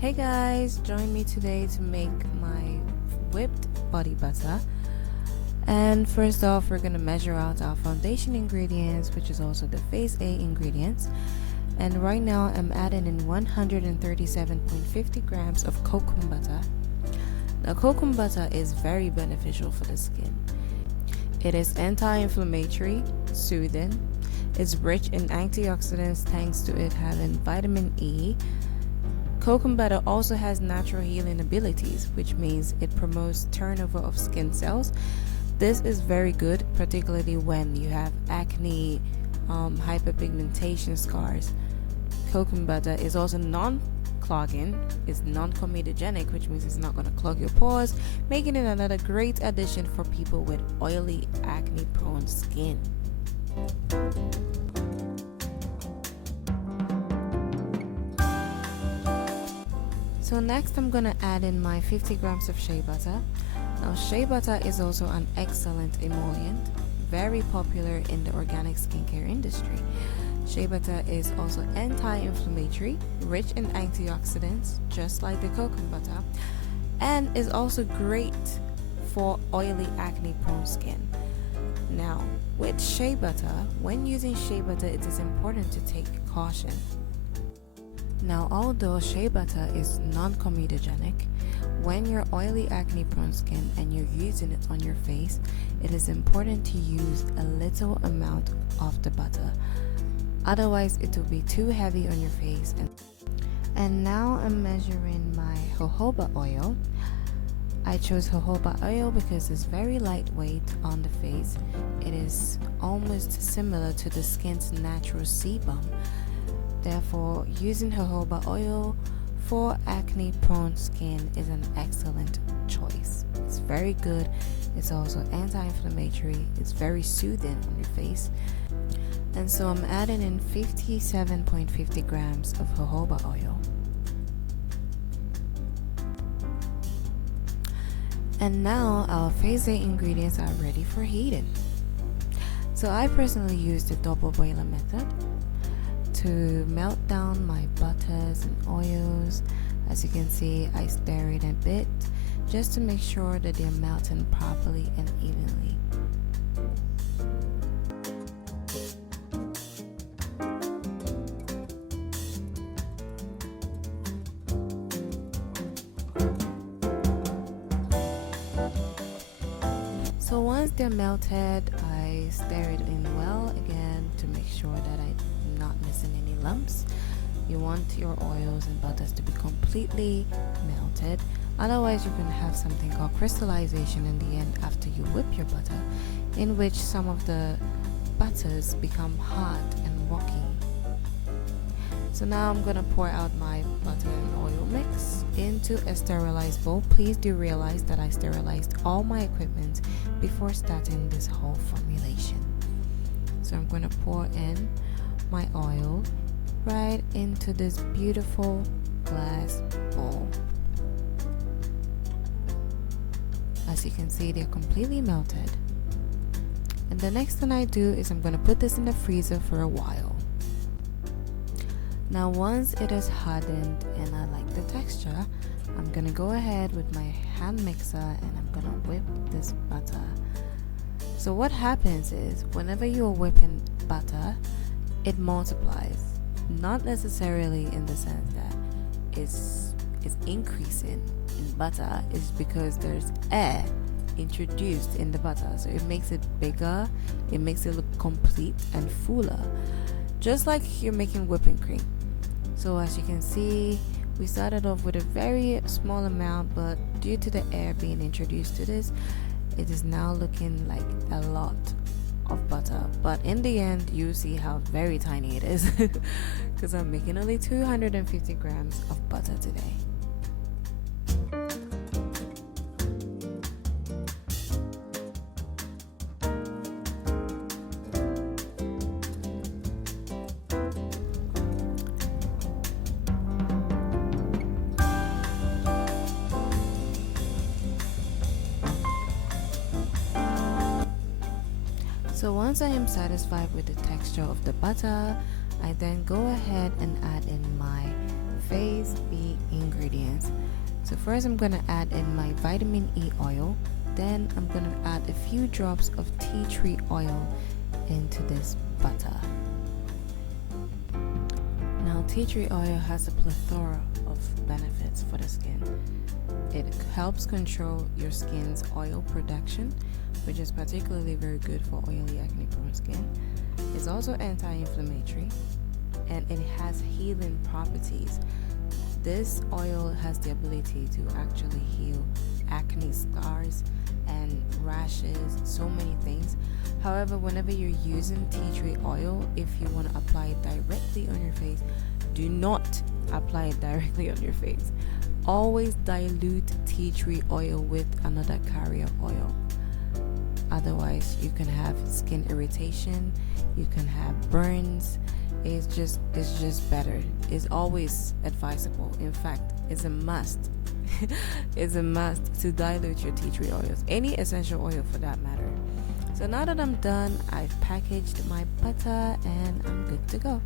Hey guys, join me today to make my whipped body butter. And first off, we're gonna measure out our foundation ingredients, which is also the phase A ingredients. And right now I'm adding in 137.50 grams of Kokum butter. Now Kokum butter is very beneficial for the skin. It is anti-inflammatory, soothing, it's rich in antioxidants thanks to it having vitamin E. Kokum butter also has natural healing abilities, which means it promotes turnover of skin cells. This is very good, particularly when you have acne, hyperpigmentation scars. Kokum butter is also non-clogging, it's non-comedogenic, which means it's not going to clog your pores, making it another great addition for people with oily, acne-prone skin. So next I'm gonna add in my 50 grams of shea butter. Now shea butter is also an excellent emollient, very popular in the organic skincare industry. Shea butter is also anti-inflammatory, rich in antioxidants, just like the Kokum butter, and is also great for oily acne-prone skin. Now, with shea butter, when using shea butter, it is important to take caution. Now, although shea butter is non-comedogenic, when you're oily acne-prone skin and you're using it on your face, it is important to use a little amount of the butter. Otherwise, it will be too heavy on your face. And now I'm measuring my jojoba oil. I chose jojoba oil because it's very lightweight on the face. It is almost similar to the skin's natural sebum. Therefore, using jojoba oil for acne-prone skin is an excellent choice. It's very good. It's also anti-inflammatory. It's very soothing on your face. And so I'm adding in 57.50 grams of jojoba oil. And now our phase A ingredients are ready for heating. So I personally use the double boiler method to melt down my butters and oils. As you can see, I stir it a bit just to make sure that they're melting properly and evenly. So once they're melted, I stir it in well again to make sure that I'm not missing any lumps. You want your oils and butters to be completely melted. Otherwise, you can have something called crystallization in the end after you whip your butter, in which some of the butters become hard and rocky. So now I'm gonna pour out my butter and oil mix into a sterilized bowl. Please do realize that I sterilized all my equipment before starting this whole formulation. So I'm gonna pour in my oil right into this beautiful glass bowl. As you can see, they're completely melted. And the next thing I do is I'm gonna put this in the freezer for a while. Now once it is hardened and I like the texture, I'm gonna go ahead with my hand mixer and I'm gonna whip this butter. So what happens is, whenever you're whipping butter, it multiplies. Not necessarily in the sense that it's increasing in butter, it's because there's air introduced in the butter. So it makes it bigger, it makes it look complete and fuller. Just like you're making whipping cream. So as you can see, we started off with a very small amount, but due to the air being introduced to this, it is now looking like a lot of butter. But in the end, you see how very tiny it is because I'm making only 250 grams of butter today. So once I am satisfied with the texture of the butter, I then go ahead and add in my phase B ingredients. So first I'm going to add in my vitamin E oil. Then I'm going to add a few drops of tea tree oil into this butter. Now, tea tree oil has a plethora of benefits for the skin. It helps control your skin's oil production, which is particularly very good for oily acne-prone skin. It's also anti-inflammatory, and it has healing properties. This oil has the ability to actually heal acne scars and rashes, so many things. However, whenever you're using tea tree oil, if you want to apply it directly on your face, do not apply it directly on your face. Always dilute tea tree oil with another carrier oil. Otherwise, you can have skin irritation, you can have burns. It's just better. It's always advisable. In fact, it's a must. It's a must to dilute your tea tree oils, any essential oil for that matter. So now that I'm done, I've packaged my butter and I'm good to go.